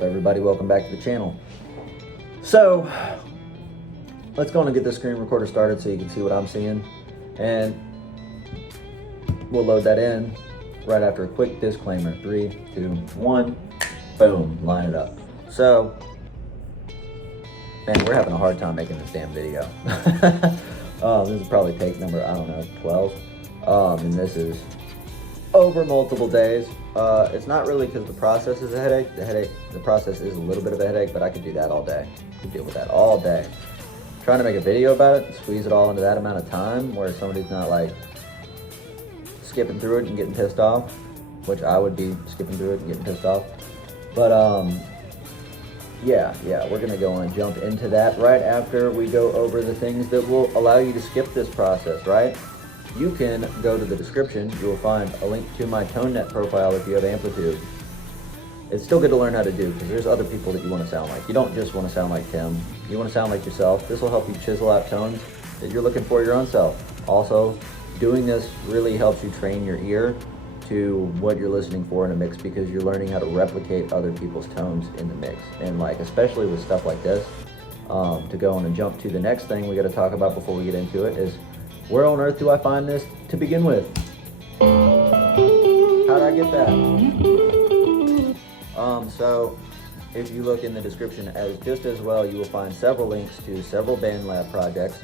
up, everybody? Welcome back to the channel. So let's go on and get this screen recorder started so you can see what I'm seeing, and we'll load that in right after a quick disclaimer. 3, 2, 1, boom, line it up. So, man, we're having a hard time making this damn video. This is probably take number, I don't know, 12, and this is over multiple days. It's not really because the process is a headache. The process is a little bit of a headache, but I could do that all day. I could deal with that all day. Trying to make a video about it, squeeze it all into that amount of time where somebody's not like skipping through it and getting pissed off, which I would be skipping through it and getting pissed off. But yeah, we're gonna go and jump into that right after we go over the things that will allow you to skip this process, right? You can go to the description. You will find a link to my ToneNet profile if you have Amplitude. It's still good to learn how to do because there's other people that you want to sound like. You don't just want to sound like Tim. You want to sound like yourself. This will help you chisel out tones that you're looking for your own self. Also, doing this really helps you train your ear to what you're listening for in a mix because you're learning how to replicate other people's tones in the mix. And like, especially with stuff like this, to go on and jump to the next thing we got to talk about before we get into it is, where on earth do I find this to begin with? How did I get that? So if you look in the description just as well, you will find several links to several BandLab projects.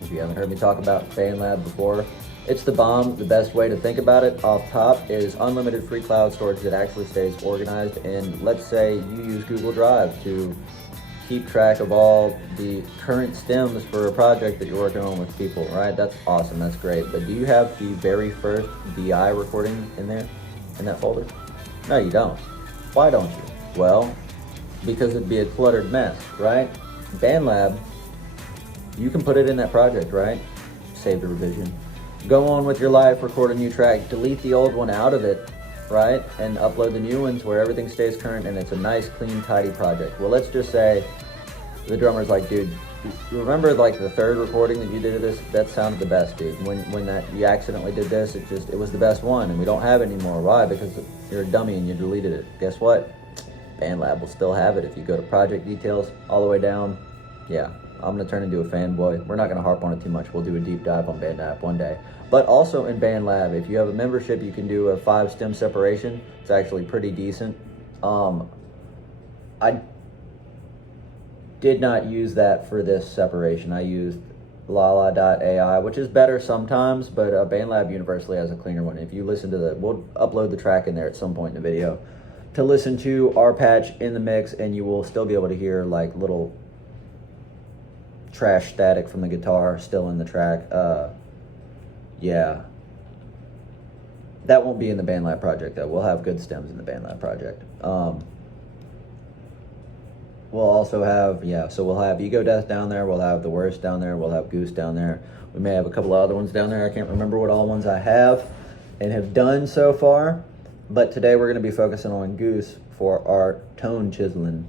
If you haven't heard me talk about BandLab before, it's the bomb. The best way to think about it off top is unlimited free cloud storage that actually stays organized. And let's say you use Google Drive to keep track of all the current stems for a project that you're working on with people, right? That's awesome, that's great. But do you have the very first BI recording in there, in that folder? No, you don't. Why don't you? Well, because it'd be a cluttered mess, right? BandLab, you can put it in that project, right? Save the revision. Go on with your life, record a new track, delete the old one out of it, right? And upload the new ones where everything stays current and it's a nice, clean, tidy project. Well, let's just say the drummer's like, dude, remember like the third recording that you did of this? That sounded the best, dude. When that you accidentally did this, it was the best one and we don't have it anymore. Why? Because you're a dummy and you deleted it. Guess what? BandLab will still have it if you go to project details all the way down. Yeah, I'm gonna turn into a fanboy. We're not gonna harp on it too much. We'll do a deep dive on BandLab one day. But also in BandLab, if you have a membership, you can do a 5-stem separation. It's actually pretty decent. I did not use that for this separation. I used lala.ai, which is better sometimes, but BandLab universally has a cleaner one. If you listen to we'll upload the track in there at some point in the video to listen to our patch in the mix, and you will still be able to hear like little trash static from the guitar still in the track. Yeah, that won't be in the BandLab project though. We'll have good stems in the BandLab project. We'll also have, so we'll have Ego Death down there, we'll have The Worst down there, we'll have Goose down there. We may have a couple of other ones down there. I can't remember what all ones I have and have done so far, but today we're gonna be focusing on Goose for our tone chiseling.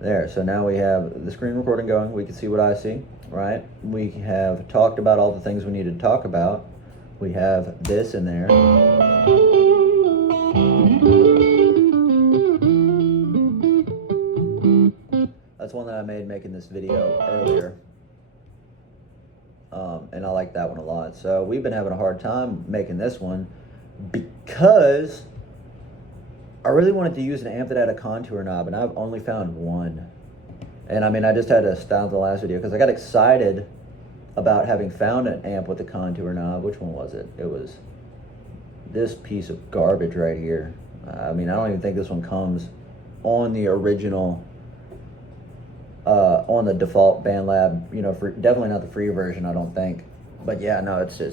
There, so now we have the screen recording going. We can see what I see, right? We have talked about all the things we need to talk about. We have this in there. That's one that I made making this video earlier. And I like that one a lot. So we've been having a hard time making this one because I really wanted to use an amp that had a contour knob, and I've only found one. And I mean, I just had to stop the last video because I got excited about having found an amp with a contour knob. Which one was it? It was this piece of garbage right here. I mean, I don't even think this one comes on the original, on the default BandLab, you know, definitely not the free version, I don't think. But yeah, no, it's a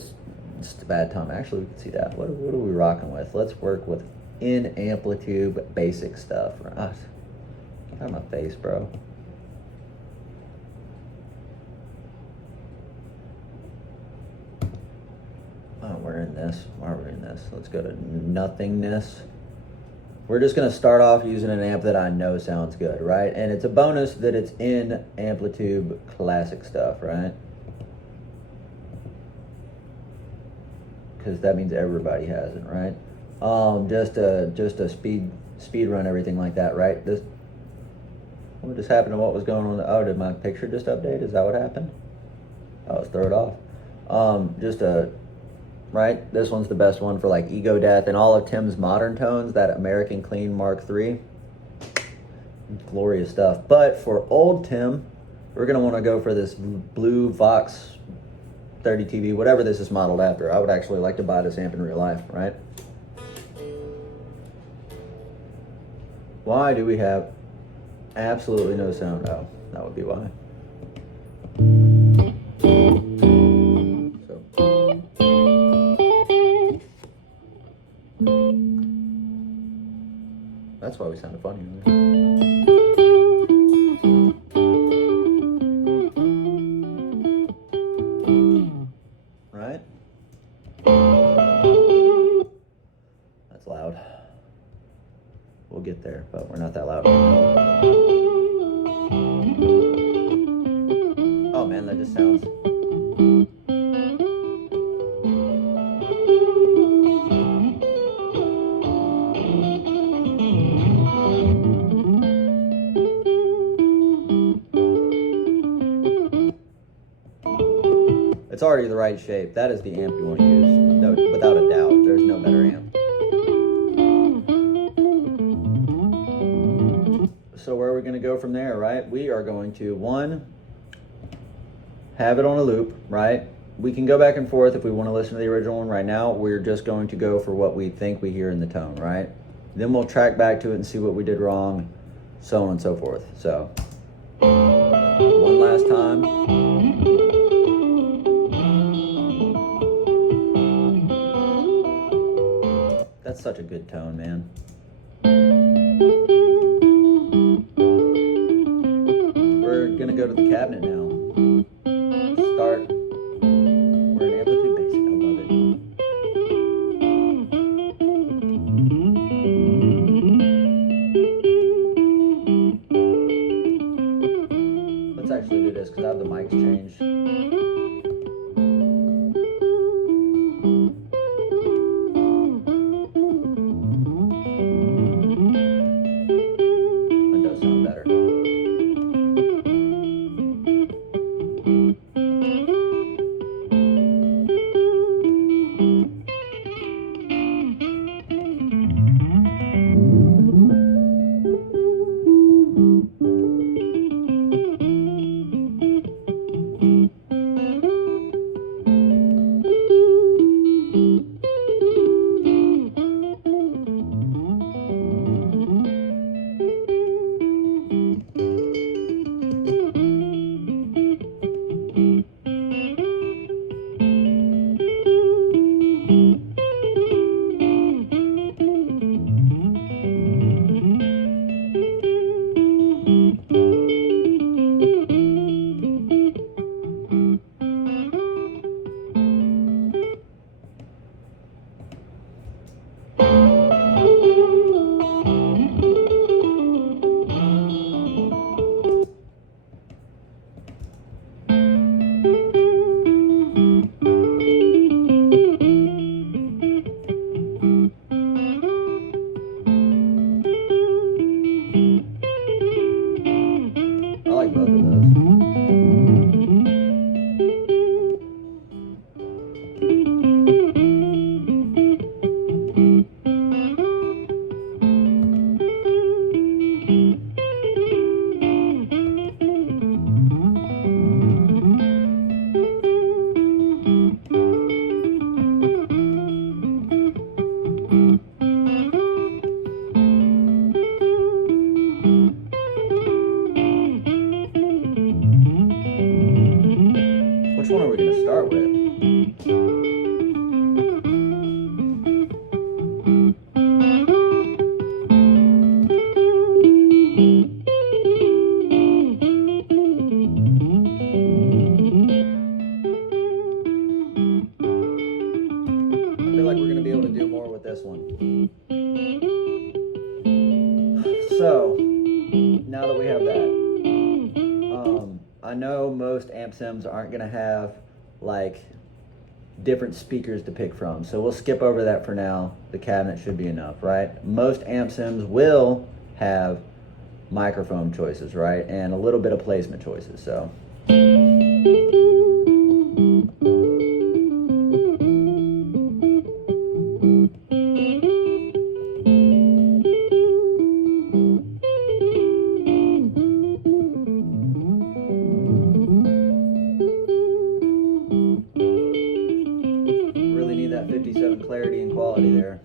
bad time. Actually, we can see that. What are we rocking with? Let's work with in Amplitude basic stuff. Get out of my face, bro. Oh, we're in this. Why are we in this? Let's go to nothingness. We're just gonna start off using an amp that I know sounds good, right? And it's a bonus that it's in Amplitude classic stuff, right? Because that means everybody has it, right? Just a speed speed run everything like that, right? What just happened to what was going on? Oh, did my picture just update? Is that what happened? Oh, let's throw it off. Right? This one's the best one for like Ego Death and all of Tim's modern tones, that American Clean Mark III. Glorious stuff. But for old Tim, we're going to want to go for this blue Vox 30 TV, whatever this is modeled after. I would actually like to buy this amp in real life, right? Why do we have absolutely no sound? Oh, that would be why. That's why we sounded funny. Right? That's loud. We'll get there, but we're not that loud. Oh man, that just sounds... It's already the right shape. That is the amp you want to use. No, without a doubt. There's no better amp. So where are we going to go from there, right? We are going to, one, have it on a loop, right? We can go back and forth if we want to listen to the original one. Right now, we're just going to go for what we think we hear in the tone, right? Then we'll track back to it and see what we did wrong, so on and so forth. So, one last time. That's such a good tone, man. We're gonna go to the cabinet now. Start. We're in amplitude basic. I love it. Let's actually do this because I have the mics changed. Which one are we going to start with? I feel like we're going to be able to do more with this one. So, now that we have that, I know most amp sims aren't going to have like different speakers to pick from. So we'll skip over that for now. The cabinet should be enough, right? Most amp sims will have microphone choices, right? And a little bit of placement choices, so. Really need that 57 clarity and quality there.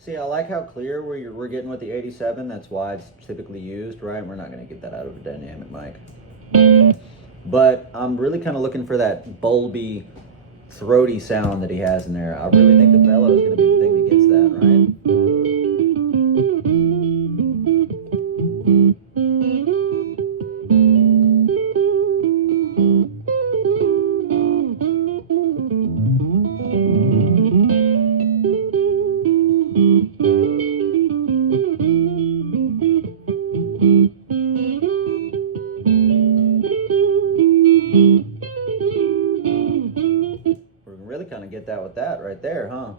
See, I like how clear we're getting with the 87. That's why it's typically used, right? We're not going to get that out of a dynamic mic. But I'm really kind of looking for that bulby, throaty sound that he has in there. I really think the bellow is going to be the thing that gets that, right? Really kind of get that with that right there, huh?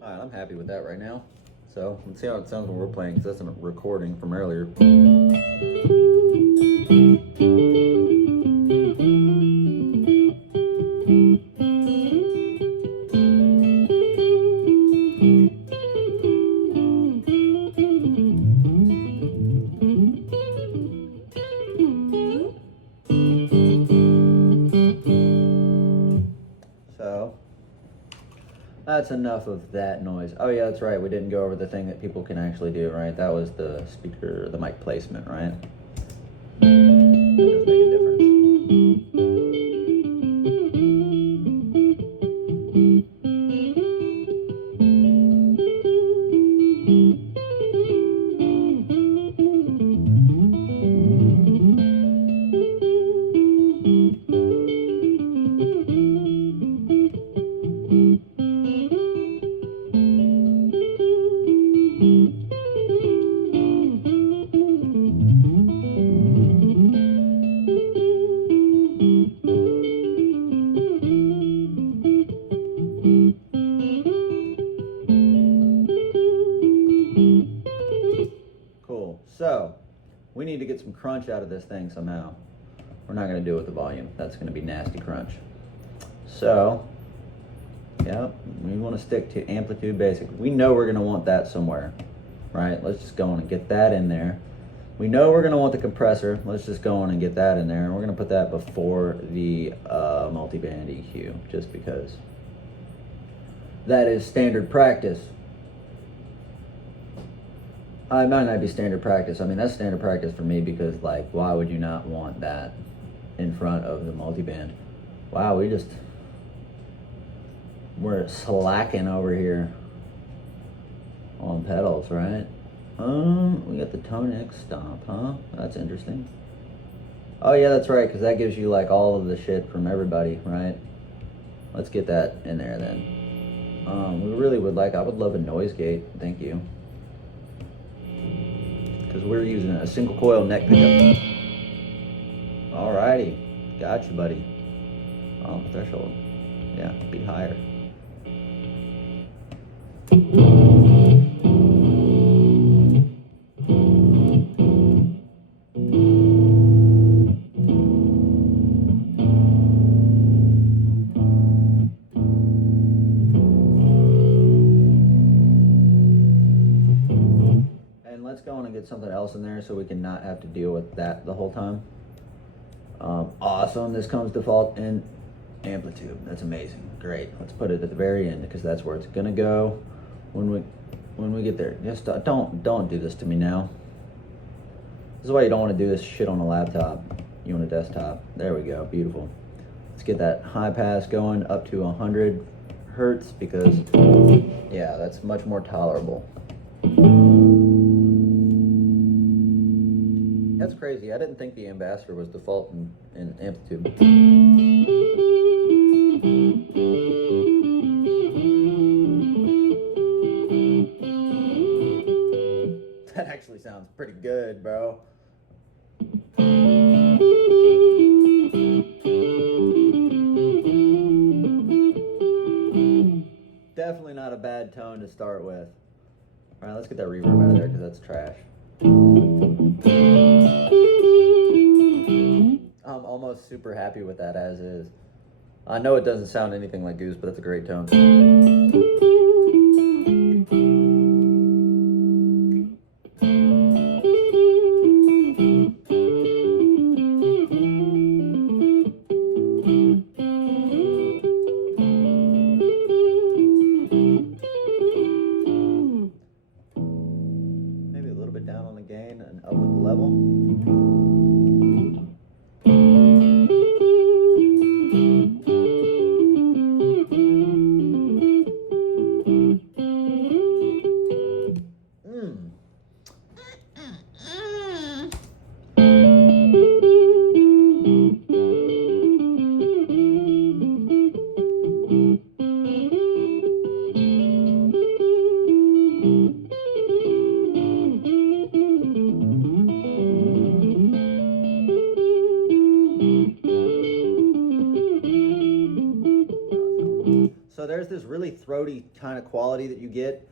I'm happy with that right now. So let's see how it sounds when we're playing, because that's a recording from earlier. So that's enough of that noise. Oh yeah, that's right. We didn't go over the thing that people can actually do, right? That was the speaker, the mic placement, right? That does make a difference. Cool. So we need to get some crunch out of this thing somehow. We're not going to do it with the volume. That's going to be nasty crunch. So, yeah, we want to stick to amplitude basic. We know we're going to want that somewhere, right? Let's just go on and get that in there. We know we're going to want the compressor. Let's just go on and get that in there. And we're going to put that before the multi-band EQ, just because that is standard practice. It might not be standard practice. I mean, that's standard practice for me, because, like, why would you not want that in front of the multi-band? Wow, we're slacking over here. on pedals, right? We got the Tone X Stomp, huh? That's interesting. Oh yeah, that's right, because that gives you like all of the shit from everybody, right? Let's get that in there then. We really would like, I would love a noise gate, thank you. Because we're using a single coil neck pickup. Alrighty, gotcha, buddy. Threshold. Yeah, be higher. And let's go on and get something else in there so we can not have to deal with that the whole time. Awesome, this comes default in amplitude. That's amazing. Great. Let's put it at the very end because that's where it's gonna go when we get there. Just don't do this to me now. This is why you don't want to do this shit on a laptop. You want a desktop. There we go. Beautiful. Let's get that high pass going up to 100 hertz because yeah, that's much more tolerable. That's crazy. I didn't think the ambassador was default in amplitude. That actually sounds pretty good, bro. Definitely not a bad tone to start with. All right, let's get that reverb out of there because that's trash. I'm almost super happy with that as is. I know it doesn't sound anything like Goose, but that's a great tone. Maybe a little bit down on the gain and up with the level. So there's this really throaty kind of quality that you get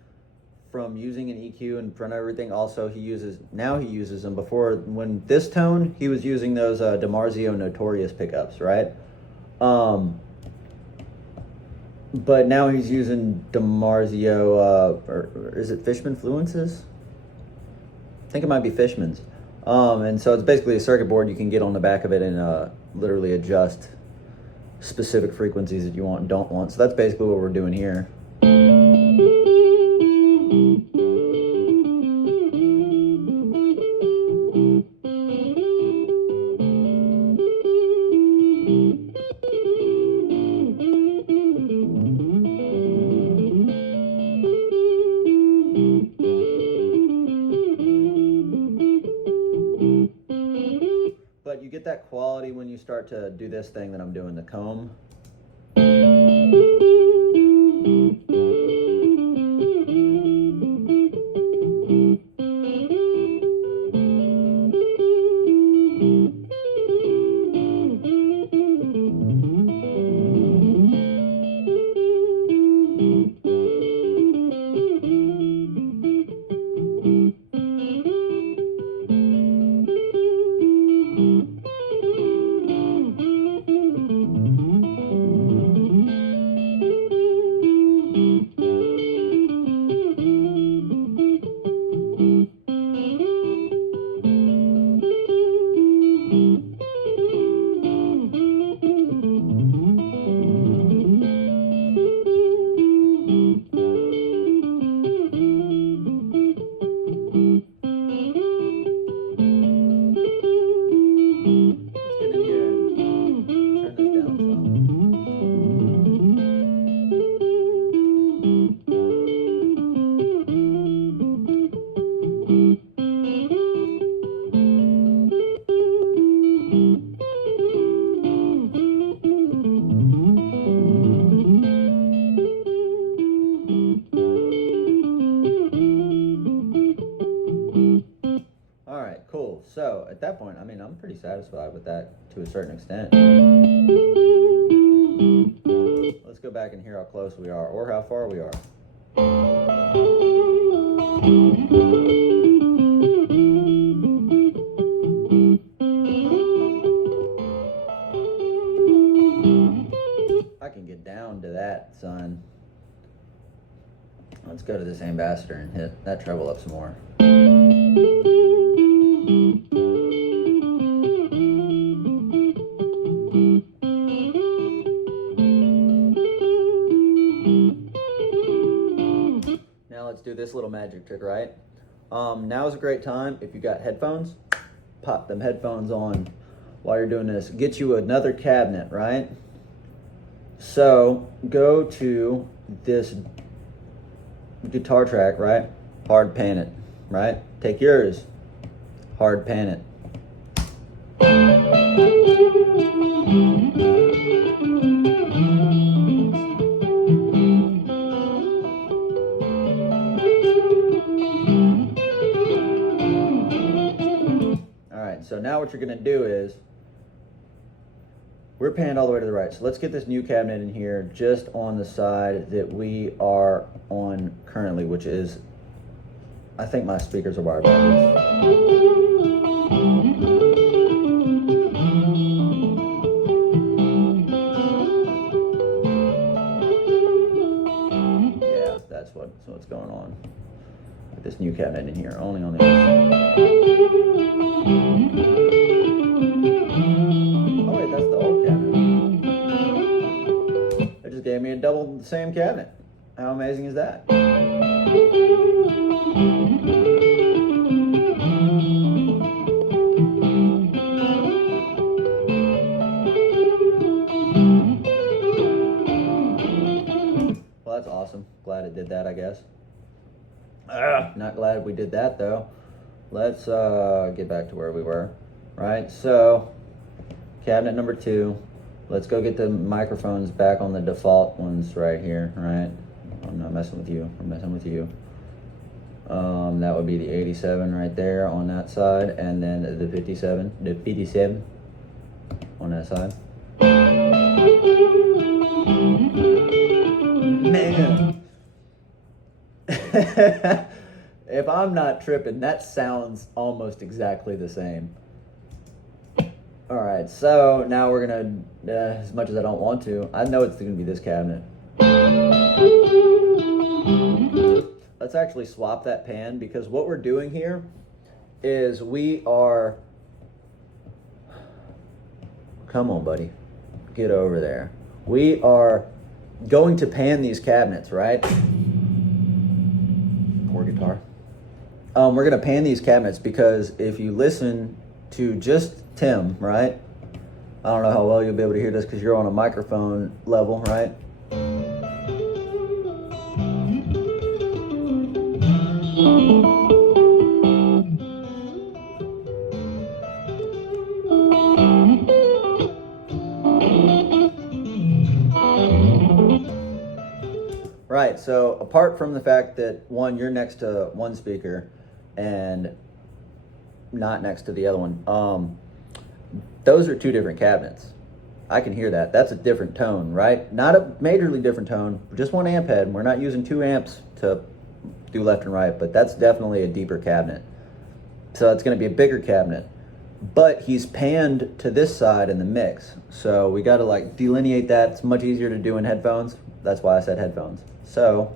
from using an EQ in front of everything. Also, he uses them. Before, when this tone, he was using those DiMarzio Notorious pickups, right? But now he's using DiMarzio, or is it Fishman Fluences? I think it might be Fishman's. And so it's basically a circuit board you can get on the back of it and literally adjust specific frequencies that you want and don't want. So that's basically what we're doing here. But you get that quality when you start to do this thing that I'm doing, the comb. at that point, I mean, I'm pretty satisfied with that to a certain extent. Let's go back and hear how close we are, or how far we are. I can get down to that, son. Let's go to this ambassador and hit that treble up some more. Now let's do this little magic trick, right? Now is a great time, if you got headphones, pop them headphones on while you're doing this. Get you another cabinet, right? So go to this guitar track, right? Hard pan it, right? Take yours, hard pan it. All right, so now what you're gonna do is, we're panned all the way to the right. So let's get this new cabinet in here just on the side that we are on currently, which is, I think my speakers are wired backwards. Yeah, that's what's going on with this new cabinet in here, only on the other side. Oh wait, that's the old cabinet. They just gave me a double the same cabinet. How amazing is that? Well, that's awesome. Glad it did that, I guess. Not glad we did that though. Let's get back to where we were. Right, so cabinet number 2. Let's go get the microphones back on the default ones right here, right? I'm not messing with you, I'm messing with you. That would be the 87 right there on that side, and then the 57 on that side. Man. If I'm not tripping, that sounds almost exactly the same. All right, so now we're gonna, as much as I don't want to, I know it's gonna be this cabinet. Let's actually swap that pan, because what we're doing here is we are, come on buddy, get over there. We are going to pan these cabinets, right? Poor guitar. We're gonna pan these cabinets because if you listen to just Tim, right? I don't know how well you'll be able to hear this because you're on a microphone level, right? Right, so apart from the fact that one, you're next to one speaker and not next to the other one, those are 2 different cabinets. I can hear that. That's a different tone, right? Not a majorly different tone, just 1 amp head. We're not using 2 amps to do left and right, but that's definitely a deeper cabinet. So it's gonna be a bigger cabinet. But he's panned to this side in the mix. So we gotta like delineate that. It's much easier to do in headphones. That's why I said headphones. So.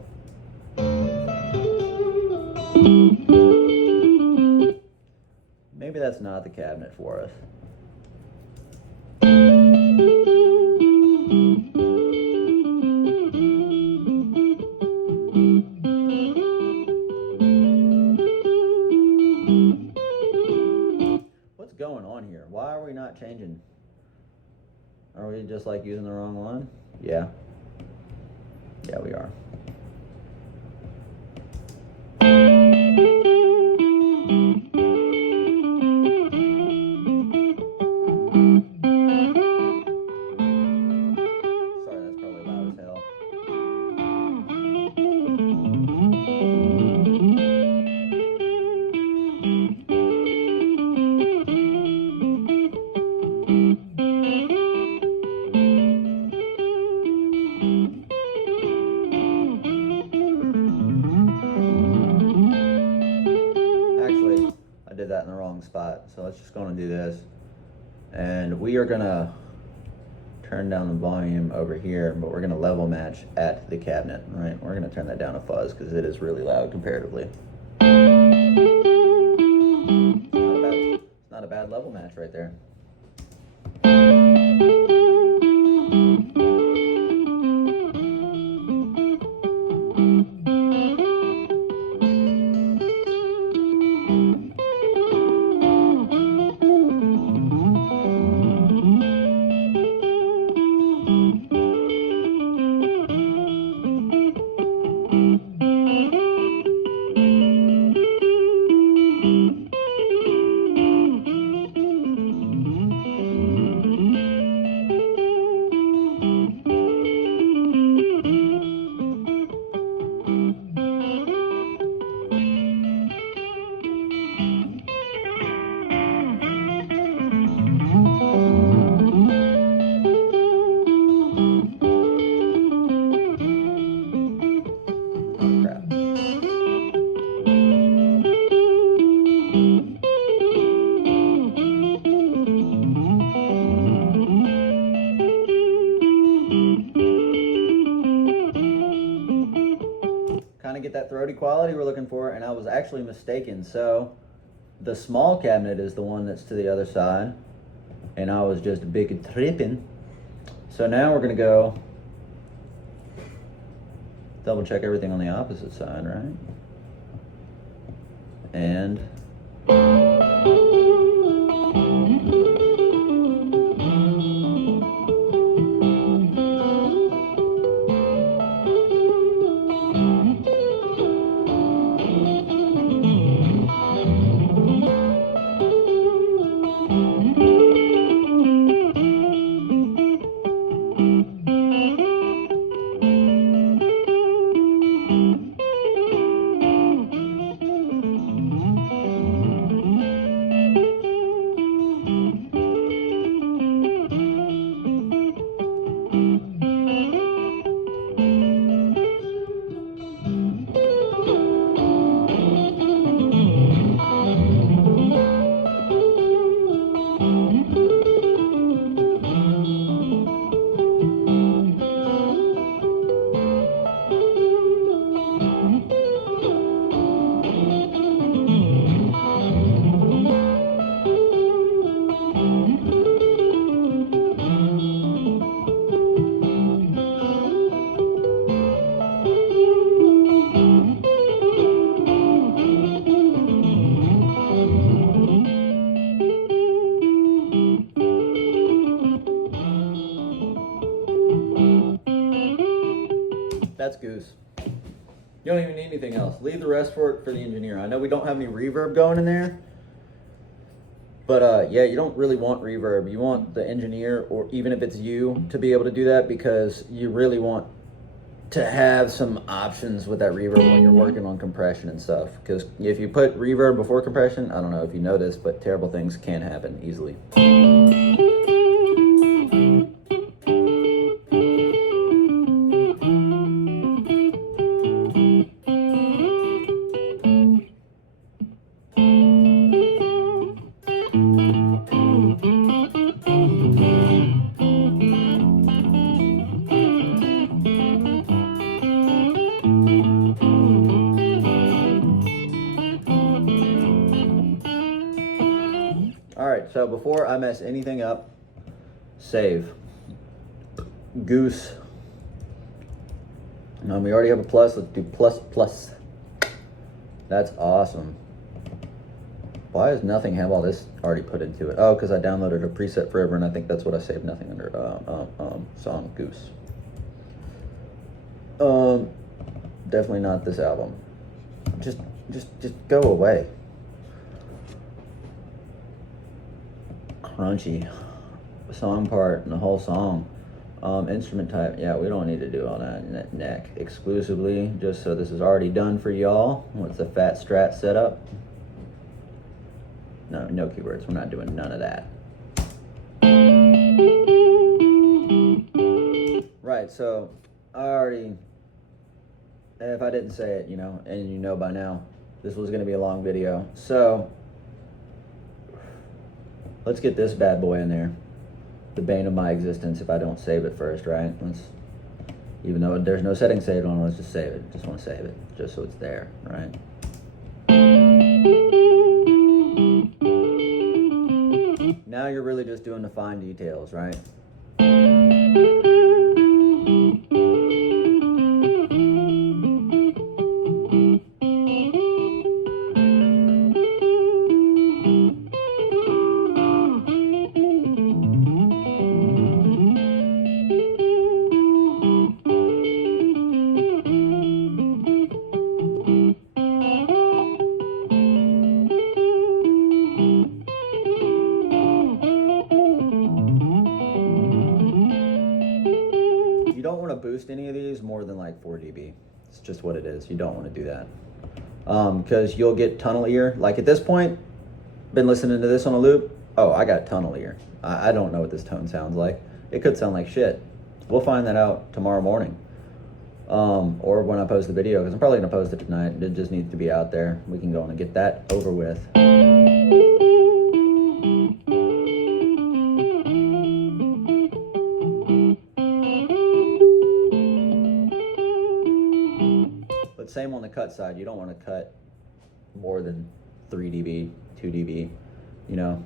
Maybe that's not the cabinet for us. What's going on here? Why are we not changing? Are we just like using the wrong one? Yeah. Yeah, we are. wrong spot. So let's just go and do this. And we are gonna turn down the volume over here, but we're gonna level match at the cabinet, right? We're gonna turn that down a fuzz because it is really loud comparatively. It's not a bad level match right there. Get that throaty quality we're looking for, and I was actually mistaken. So the small cabinet is the one that's to the other side, and I was just big tripping. So now we're gonna go double check everything on the opposite side, right? And that's Goose. You don't even need anything else. Leave the rest for the engineer. I know we don't have any reverb going in there, but yeah, you don't really want reverb. You want the engineer, or even if it's you, to be able to do that, because you really want to have some options with that reverb when you're working on compression and stuff. Because if you put reverb before compression, I don't know if you know this, but terrible things can happen easily. Alright, so before I mess anything up, save. Goose. We already have a plus, let's do plus. That's awesome. Why does nothing have all this already put into it? Oh, because I downloaded a preset forever, and I think that's what I saved nothing under. Song Goose. Definitely not this album. Just go away. Crunchy song part and the whole song. Instrument type, yeah, we don't need to do all that. Neck exclusively, just so this is already done for y'all. What's the fat strat setup? No keywords. We're not doing none of that. Right, so I already, if I didn't say it, and you know by now, this was going to be a long video. So Let's get this bad boy in there. The bane of my existence if I don't save it first, right? Even though there's no setting saved on it, let's just save it. Just want to save it, just so it's there, right? Now you're really just doing the fine details, right? You don't want to boost any of these more than like 4 dB. It's just what it is. You don't want to do that. Because you'll get tunnel ear. Like at this point, been listening to this on a loop. Oh, I got tunnel ear. I don't know what this tone sounds like. It could sound like shit. We'll find that out tomorrow morning. Or when I post the video, because I'm probably going to post it tonight. It just needs to be out there. We can go on and get that over with. But same on the cut side. You don't want to cut more than 3 dB, 2 dB, you know.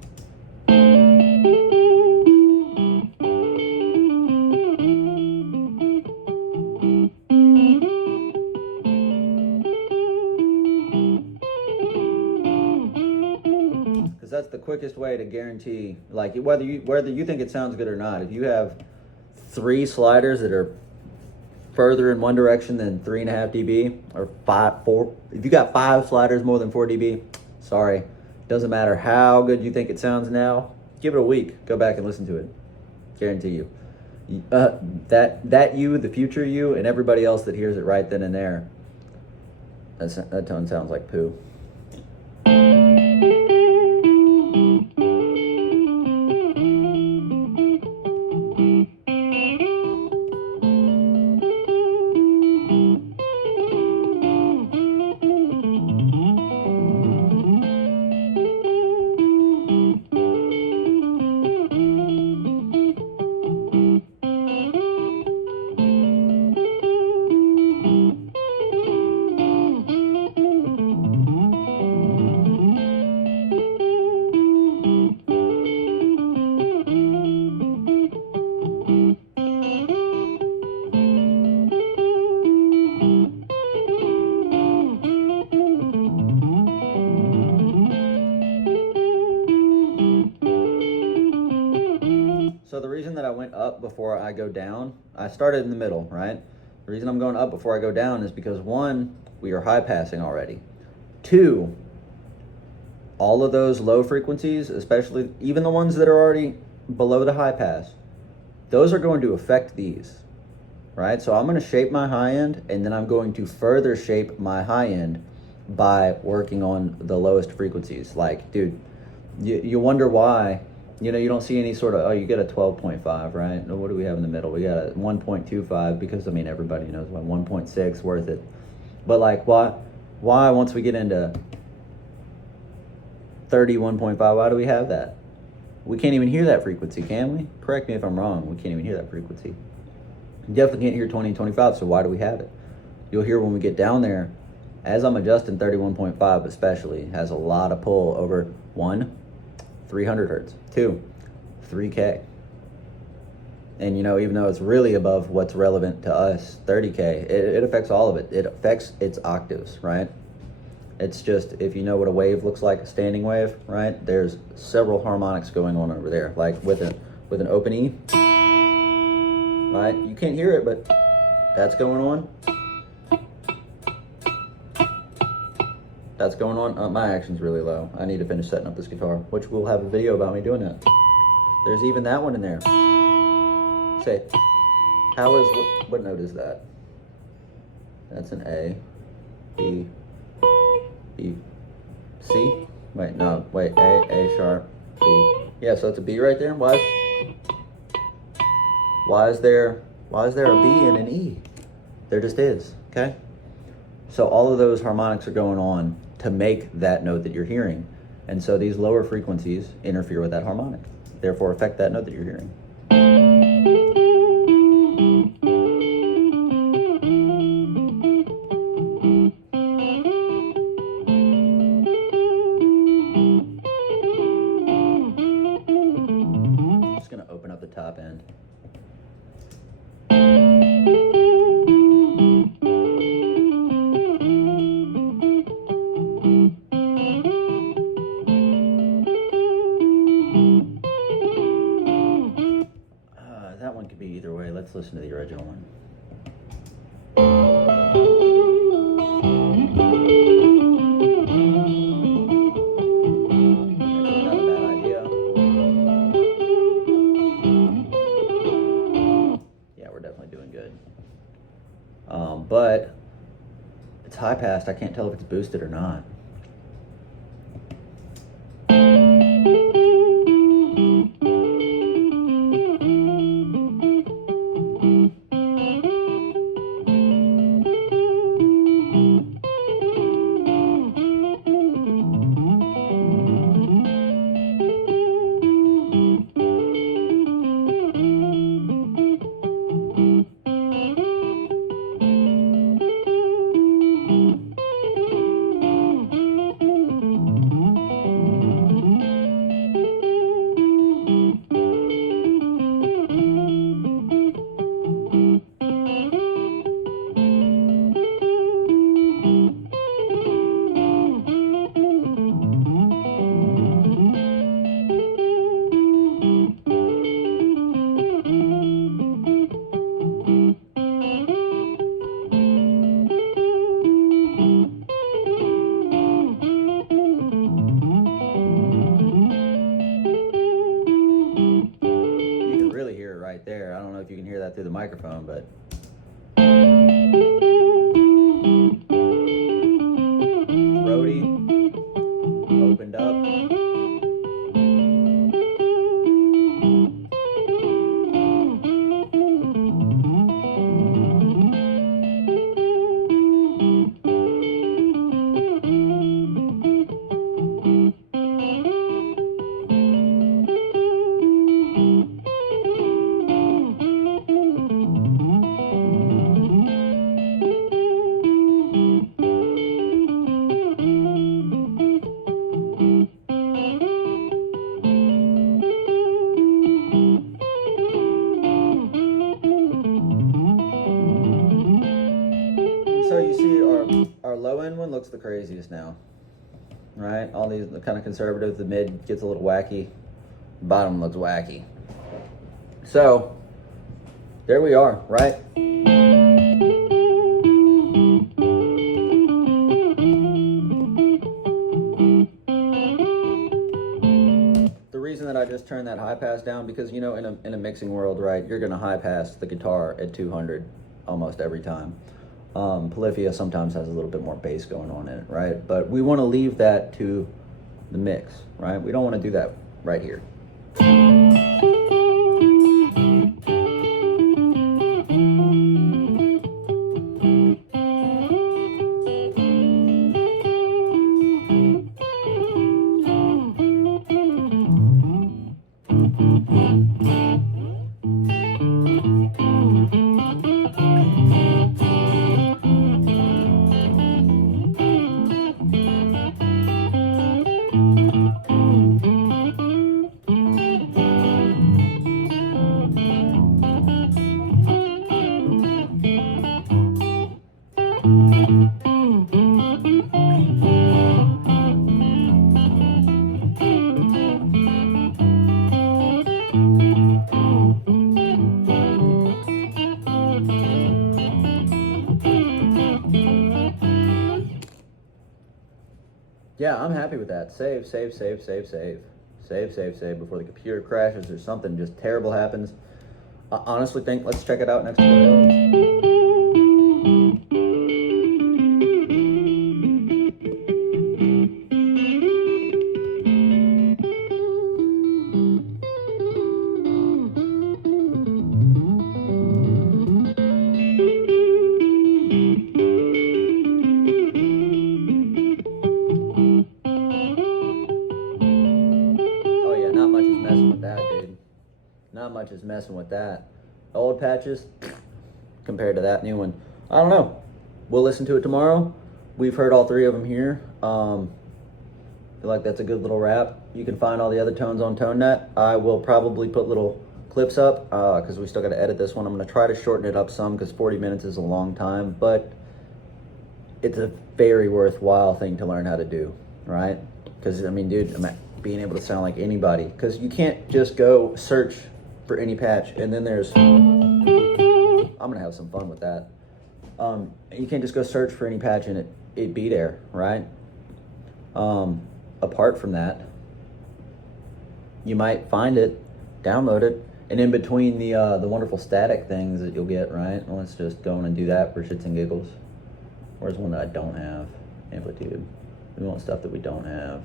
Because that's the quickest way to guarantee, like whether you think it sounds good or not. If you have 3 sliders that are further in one direction than 3.5 dB, or 4. If you got 5 sliders more than 4 dB, sorry, doesn't matter how good you think it sounds now. Give it a week. Go back and listen to it. Guarantee you. That you, the future you, and everybody else that hears it right then and there, that tone sounds like poo. So the reason that I went up before I go down, I started in the middle, right? The reason I'm going up before I go down is because 1, we are high passing already. 2, all of those low frequencies, especially even the ones that are already below the high pass, those are going to affect these, right? So I'm going to shape my high end, and then I'm going to further shape my high end by working on the lowest frequencies. Like, dude, you wonder why, you know, you don't see any sort of, oh, you get a 12.5, right? What do we have in the middle? We got a 1.25, because I mean, everybody knows why 1.6 worth it. But like, why once we get into 31.5, why do we have that? We can't even hear that frequency, can we? Correct me if I'm wrong. We can't even hear that frequency. You definitely can't hear 20 and 25, so why do we have it? You'll hear when we get down there, as I'm adjusting 31.5 especially, has a lot of pull over 1, 300 hertz, 2, 3K. And you know, even though it's really above what's relevant to us, 30K, it affects all of it. It affects its octaves, right? It's just, if you know what a wave looks like, a standing wave, right? There's several harmonics going on over there, like with an open E, right? You can't hear it, but that's going on. That's going on. My action's really low. I need to finish setting up this guitar, which we'll have a video about me doing that. There's even that one in there. Say, what note is that? That's an A, B, B, C? Wait, no, wait, A sharp, B. Yeah, so that's a B right there. Why is there a B and an E? There just is, okay? So all of those harmonics are going on to make that note that you're hearing. And so these lower frequencies interfere with that harmonic, therefore affect that note that you're hearing. I'm just going to open up the top end. That one could be either way. Let's listen to the original one. Actually, not a bad idea. Yeah, we're definitely doing good. But it's high passed. I can't tell if it's boosted or not. There. I don't know if you can hear that through the microphone, but throaty, opened up. So you see our low end one looks the craziest now, right? All these kind of conservative, the mid gets a little wacky, bottom looks wacky. So there we are, right? The reason that I just turned that high pass down, because you know, in a mixing world, right, you're gonna high pass the guitar at 200 almost every time. Polyphia sometimes has a little bit more bass going on in it, right? But we want to leave that to the mix, right? We don't want to do that right here. Yeah, I'm happy with that. Save, save, save, save, save. Save, save, save before the computer crashes or something just terrible happens. I honestly think, let's check it out next tutorial. just messing with that. Old patches compared to that new one, I don't know. We'll listen to it tomorrow. We've heard all three of them here. Feel like that's a good little wrap. You can find all the other tones on ToneNet. I will probably put little clips up because we still got to edit this one. I'm going to try to shorten it up some because 40 minutes is a long time, but it's a very worthwhile thing to learn how to do, right? Because, I mean, dude, being able to sound like anybody, because you can't just go search for any patch and then there's, I'm going to have some fun with that. You can't just go search for any patch and it be there, right? Apart from that, you might find it, download it, and in between the wonderful static things that you'll get, right? Let's just go in and do that for shits and giggles. Where's one that I don't have? Amplitude. We want stuff that we don't have.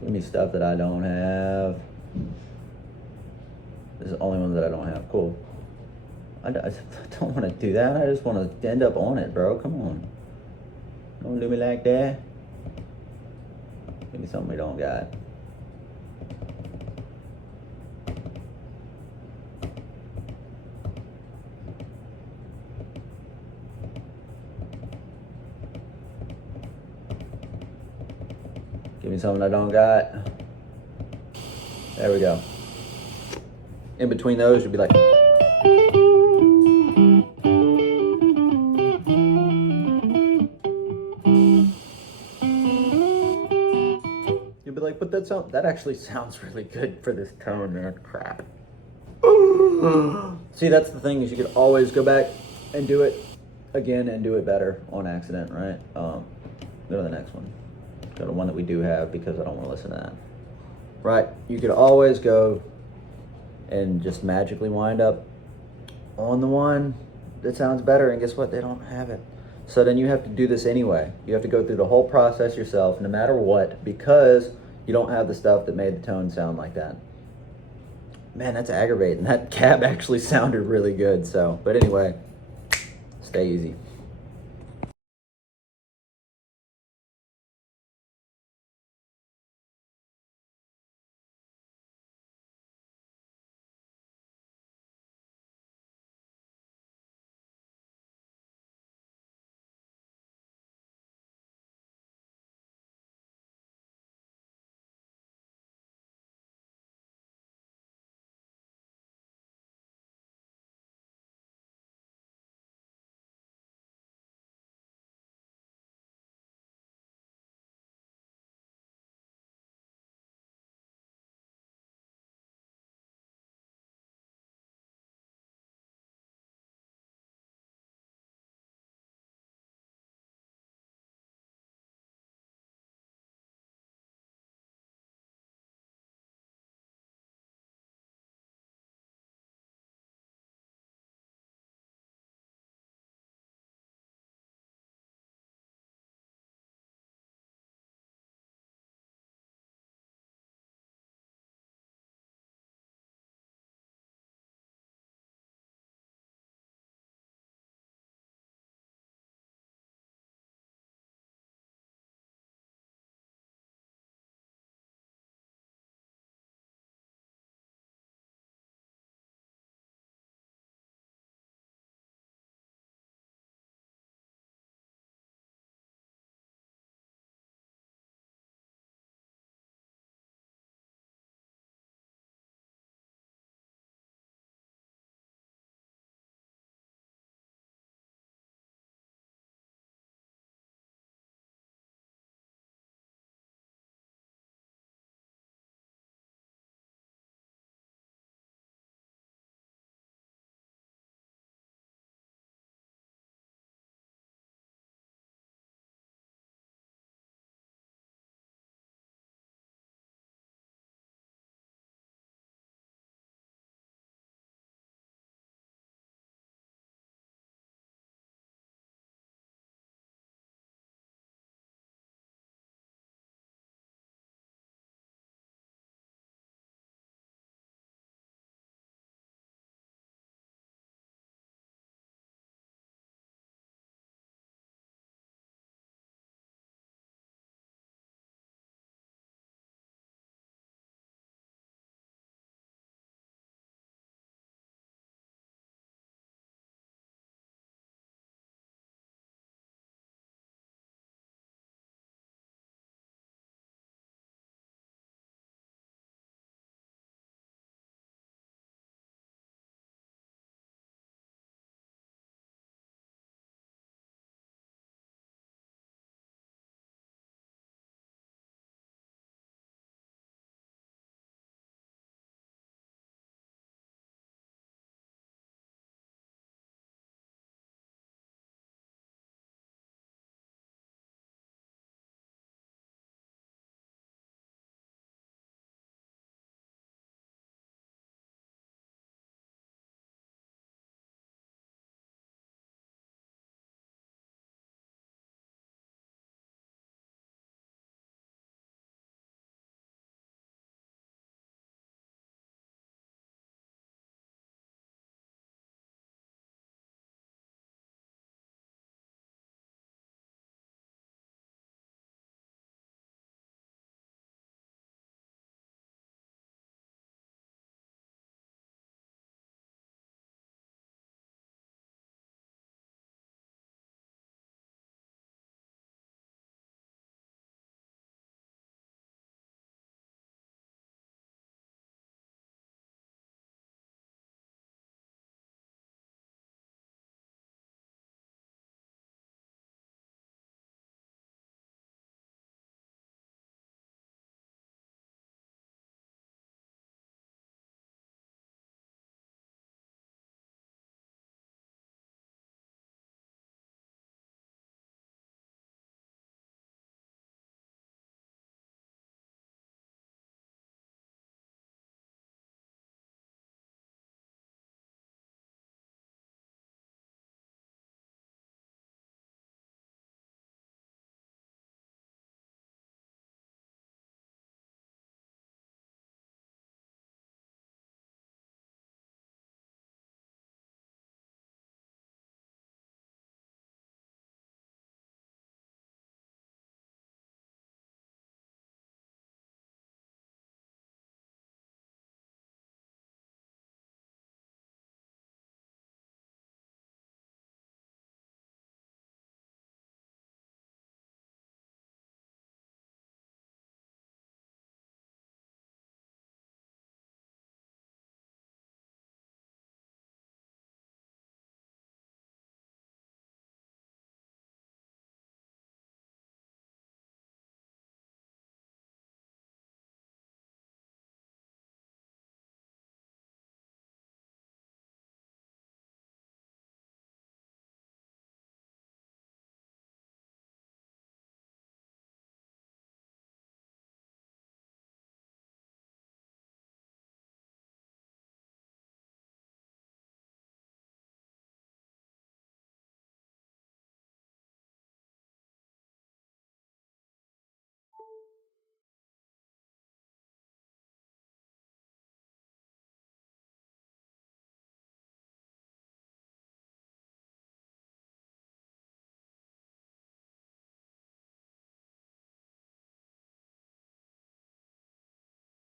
Give me stuff that I don't have. This is the only one that I don't have. Cool. I don't want to do that. I just want to end up on it, bro. Come on. Don't do me like that. Give me something we don't got. Give me something I don't got. There we go. In between those, you'll be like. You'll be like, but that actually sounds really good for this tone, man. Crap. See, that's the thing, is you could always go back and do it again and do it better on accident, right? Go to the next one. Go to one that we do have because I don't want to listen to that. Right, you could always go and just magically wind up on the one that sounds better, and guess what? They don't have it. So then you have to do this anyway. You have to go through the whole process yourself, no matter what, because you don't have the stuff that made the tone sound like that. Man, that's aggravating. That cab actually sounded really good, so, but anyway, stay easy.